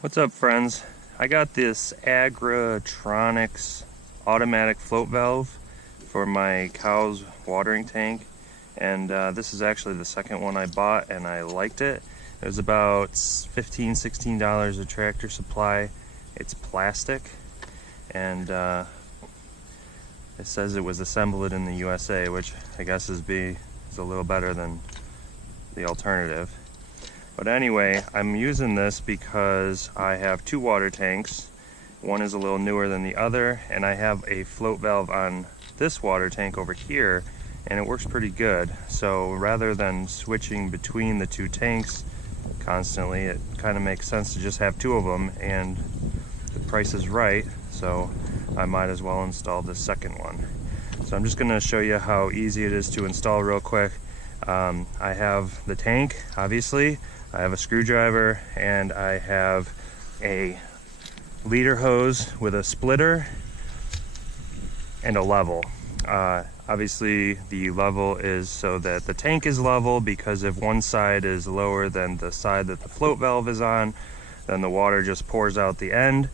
What's up, friends? I got this Agratronics automatic float valve for my cow's watering tank, and this is actually the second one I bought, and I liked it. It was about $15–16 a Tractor Supply. It's plastic, and it says it was assembled in the USA, which I guess is a little better than the alternative. But anyway, I'm using this because I have two water tanks. One is a little newer than the other, and I have a float valve on this water tank over here, and it works pretty good. So rather than switching between the two tanks constantly, it kind of makes sense to just have two of them, and the price is right, so I might as well install the second one. So I'm just going to show you how easy it is to install real quick. I have the tank, obviously. I have a screwdriver, and I have a leader hose with a splitter and a level. Obviously the level is so that the tank is level, because if one side is lower than the side that the float valve is on, then the water just pours out the end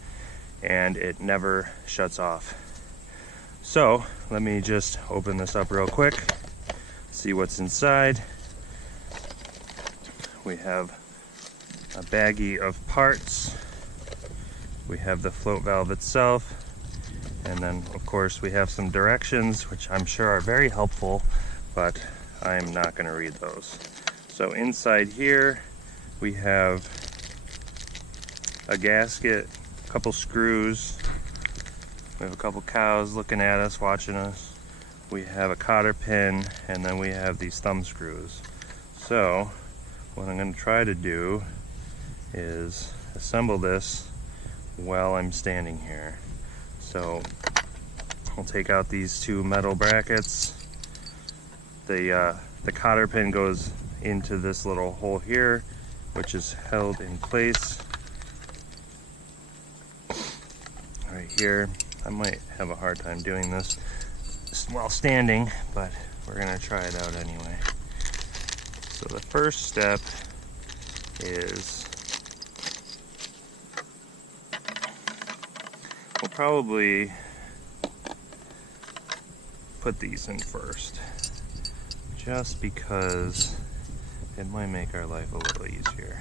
and it never shuts off. So let me just open this up real quick, see what's inside. We have a baggie of parts. We have the float valve itself. And then, of course, we have some directions, which I'm sure are very helpful, but I'm not going to read those. So inside here, we have a gasket, a couple screws. We have a couple cows looking at us, watching us. We have a cotter pin, and then we have these thumb screws. So what I'm going to try to do is assemble this while I'm standing here. So I'll take out these two metal brackets. The cotter pin goes into this little hole here, which is held in place right here. I might have a hard time doing this while standing, but we're gonna try it out anyway. So the first step is we'll probably put these in first, just because it might make our life a little easier.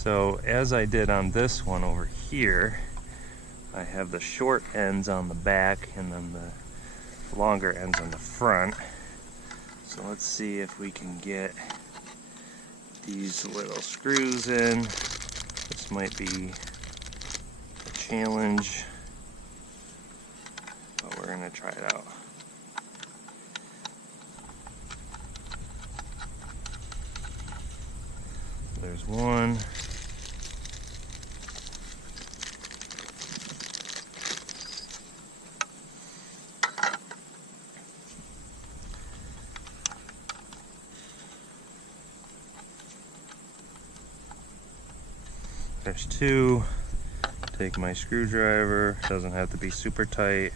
So as I did on this one over here, I have the short ends on the back and then the longer ends on the front. So let's see if we can get these little screws in. This might be a challenge, but we're gonna try it out. There's one. There's two. Take my screwdriver, doesn't have to be super tight,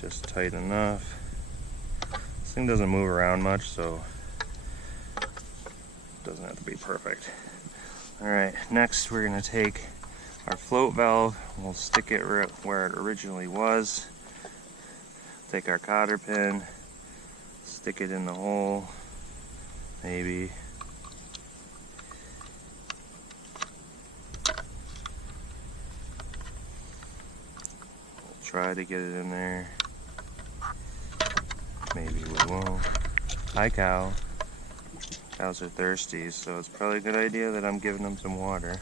just tight enough. This thing doesn't move around much, so it doesn't have to be perfect. Alright, next we're going to take our float valve, we'll stick it where it originally was. Take our cotter pin, stick it in the hole, maybe. Try to get it in there. Maybe we won't. Hi, cow. Cows are thirsty, so it's probably a good idea that I'm giving them some water.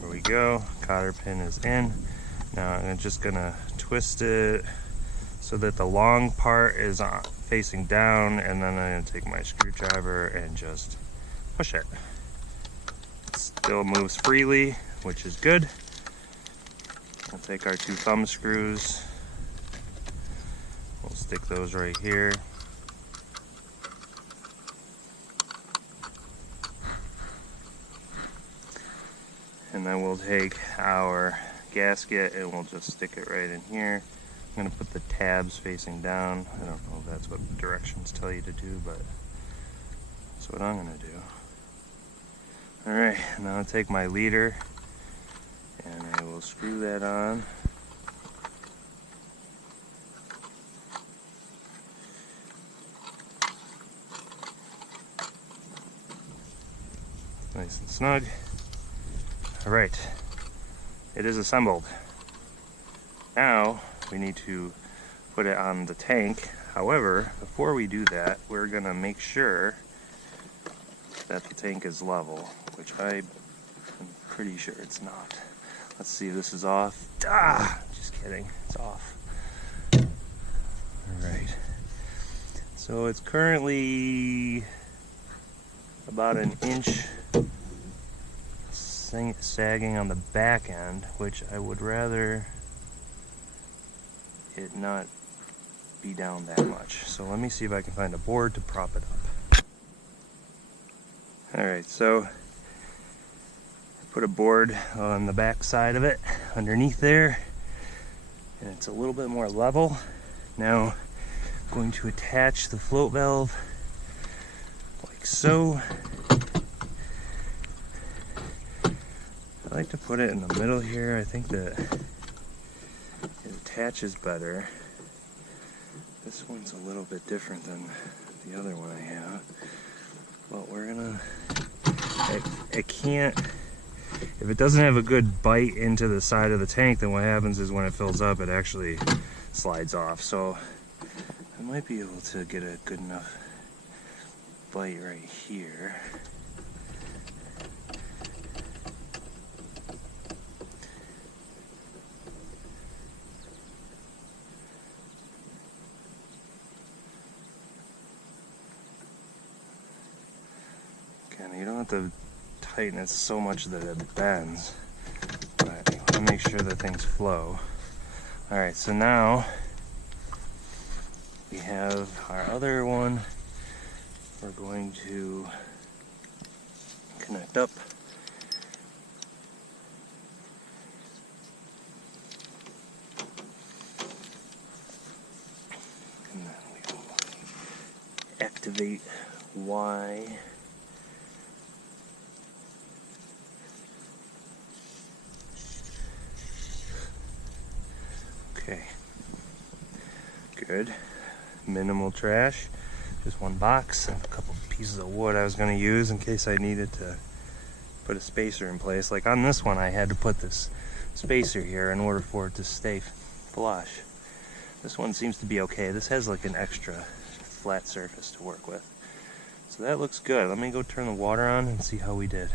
There we go. Cotter pin is in. Now I'm just gonna twist it so that the long part is facing down, and then I'm gonna take my screwdriver and just push it. Still moves freely, which is good. We'll take our two thumb screws. We'll stick those right here. And then we'll take our gasket and we'll just stick it right in here. I'm going to put the tabs facing down. I don't know if that's what the directions tell you to do, but That's what I'm gonna do. Alright, now I'll take my leader and I will screw that on. Nice and snug. Alright, it is assembled. Now we need to put it on the tank. However, before we do that, we're gonna make sure that the tank is level, which I'm pretty sure it's not. Let's see if this is off. Just kidding, it's off. Alright, so it's currently about an inch sagging on the back end, which I would rather it not be down that much. So let me see if I can find a board to prop it up. Alright, so I put a board on the back side of it underneath there, and it's a little bit more level. Now I'm going to attach the float valve like so. I like to put it in the middle here. I think that it attaches better. This one's a little bit different than the other one I have. But we're gonna, it can't, if it doesn't have a good bite into the side of the tank, then what happens is when it fills up, it actually slides off. So I might be able to get a good enough bite right here. You don't have to tighten it so much that it bends, but you want to make sure that things flow. Alright, so now we have our other one. We're going to connect up. And then we will activate Y. Okay, good. Minimal trash, just one box and a couple pieces of wood I was going to use in case I needed to put a spacer in place. Like on this one, I had to put this spacer here in order for it to stay flush. This one seems to be okay. This has like an extra flat surface to work with. So that looks good. Let me go turn the water on and see how we did.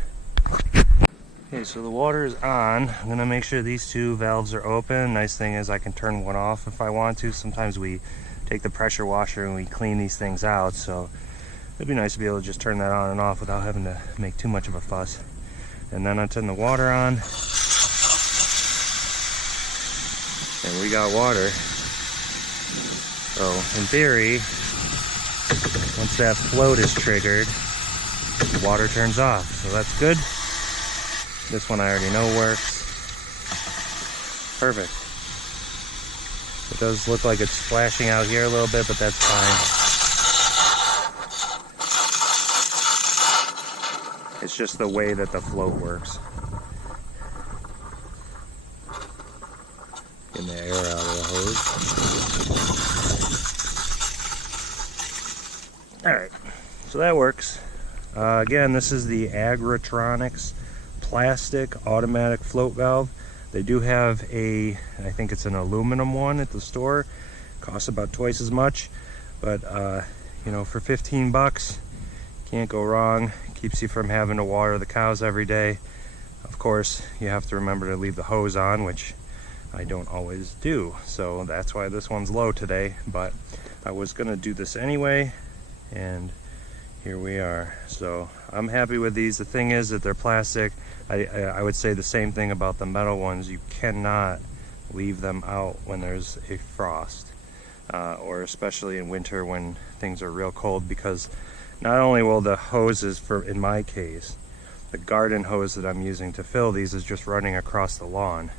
Okay, so the water is on. I'm gonna make sure these two valves are open. Nice thing is I can turn one off if I want to. Sometimes we take the pressure washer and we clean these things out, so it'd be nice to be able to just turn that on and off without having to make too much of a fuss. And then I turn the water on, and we got water. So in theory, once that float is triggered, the water turns off, so that's good. This one I already know works. Perfect. It does look like it's splashing out here a little bit, but that's fine. It's just the way that the float works. Getting the air out of the hose. Alright, so that works. Again, this is the Agritronics plastic automatic float valve. They do have I think it's an aluminum one at the store. Costs about twice as much, but you know, for 15 bucks, can't go wrong. Keeps you from having to water the cows every day. Of course, you have to remember to leave the hose on, which I don't always do. So that's why this one's low today, but I was gonna do this anyway, and here we are. So I'm happy with these. The thing is that they're plastic. I would say the same thing about the metal ones. You cannot leave them out when there's a frost, or especially in winter when things are real cold, because not only will the hoses, in my case, the garden hose that I'm using to fill these is just running across the lawn.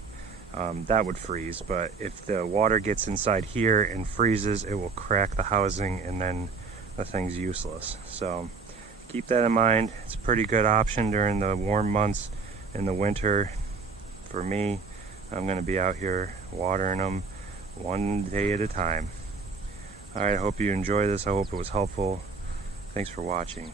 That would freeze, but if the water gets inside here and freezes, it will crack the housing and then the thing's useless. So keep that in mind. It's a pretty good option during the warm months in the winter. For me, I'm going to be out here watering them one day at a time. Alright, I hope you enjoy this. I hope it was helpful. Thanks for watching.